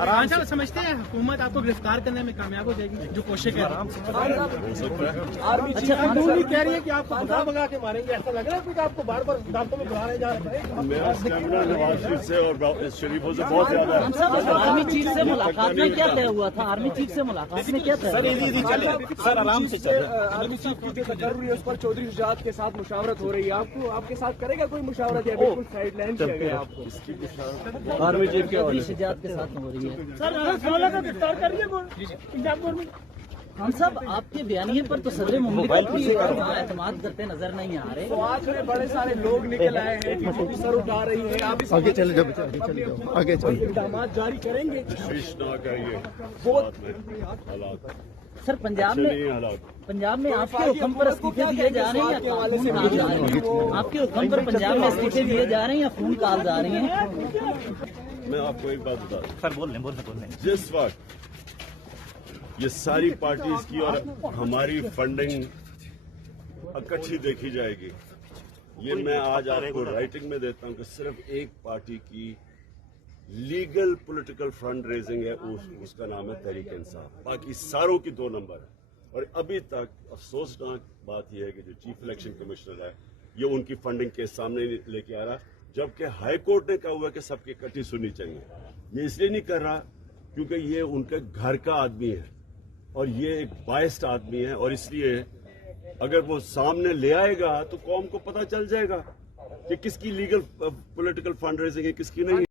आराम से समझते हैं हुकूमत आपको गिरफ्तार करने में कामयाब हो जाएगी, जो कोशिश कर रहा है। अच्छा, कानूनी कह रही है कि आपको भगा के मारेंगे, ऐसा लग रहा है कुछ आपको बार बार अदालतों में बुलाने जा रहा है। मेरा स्टैमिना नवाज शरीफ से और शरीफों से बहुत ज्यादा है। आर्मी चीफ से मुलाकात में क्या तय हुआ था? आर्मी चीफ से मुलाकात में क्या तय हुआ? सर आराम से आर्मी चीफ की जो तकर्र हुई है उस पर चौधरी शुजात के साथ मुशावरत हो रही है, आपके साथ करेगा कोई मुशावरत या बिल्कुल साइडलाइन किया गया आपको? आर्मी चीफ चौधरी शुजात के साथ हो रही है। सर 16 का गिरफ्तार कर लिया पंजाब गवर्नमेंट। हम सब आपके बयानिए पर तो सदर मुमलिकत भी एतमाद करते नजर नहीं आ रहे। तो आज में बड़े सारे लोग निकल आए हैं, टीडीपी सर उठा रही है, आप आगे चले जाओ, आगे चलो। इकदाम जारी करेंगे। तशवीशनाक है ये हालात। सर पंजाब में आपके हुक्म पर इस्तीफे दिए जा रहे हैं या खून काल जा रहे हैं? आपके हुक्म पर पंजाब में इस्तीफे दिए जा रहे हैं या खून काल जा रहे हैं? मैं आपको एक बात बता दूं, सर बोल लें। जिस वक्त ये सारी पार्टीज की और हमारी फंडिंग इकट्ठी देखी जाएगी, ये मैं आज आपको राइटिंग में देता हूं कि सिर्फ एक पार्टी की लीगल पॉलिटिकल फंड रेजिंग है, उसका नाम है तहरीक इंसाफ, बाकी सारों की 2 नंबर है। और अभी तक अफसोसनाक बात यह है कि जो चीफ इलेक्शन कमिश्नर है ये उनकी फंडिंग के सामने लेके आ रहा, जबकि हाई कोर्ट ने कहा हुआ कि सबकी इकट्ठी सुननी चाहिए। ये इसलिए नहीं कर रहा क्योंकि ये उनके घर का आदमी है और ये एक बायस्ड आदमी है, और इसलिए अगर वो सामने ले आएगा तो कौम को पता चल जाएगा कि किसकी लीगल पॉलिटिकल फंड रेजिंग है, किसकी नहीं है।